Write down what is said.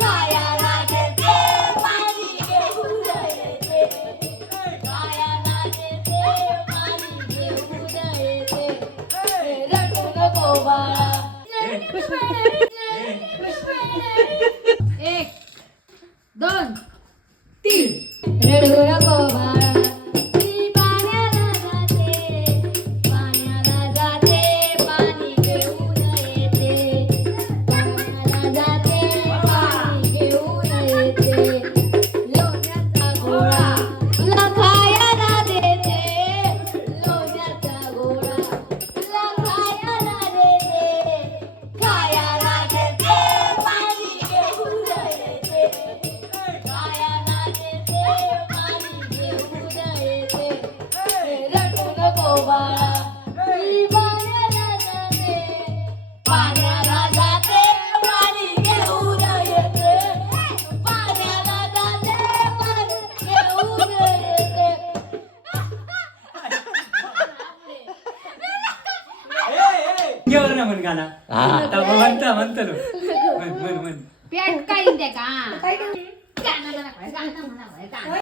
खायला देते पाणी घेऊन येते खायला देते पाणी घेऊन येते रडू नको बाळा एक दोन तीन रडू नको बाळा ती पाण्याला जाते पाणी घेऊन येते पाण्याला जाते पाणी घेऊन येते लोण्याचा गोळा तुला खायला देते लोण्याचा गोळा तुला खायला देते खायला देते पाणी घेऊन येते खायला देते पाणी घेऊन येते रडू नको बाळा ती पाण्याला जाते पाण्याला जाते पाणी घेऊन येते पाण्याला जाते पाणी घेऊन येते घेवर ना म्हण गाणं आता म्हणता म्हणतो म्हण म्हण म्हण पेट काय का गाणं म्हणा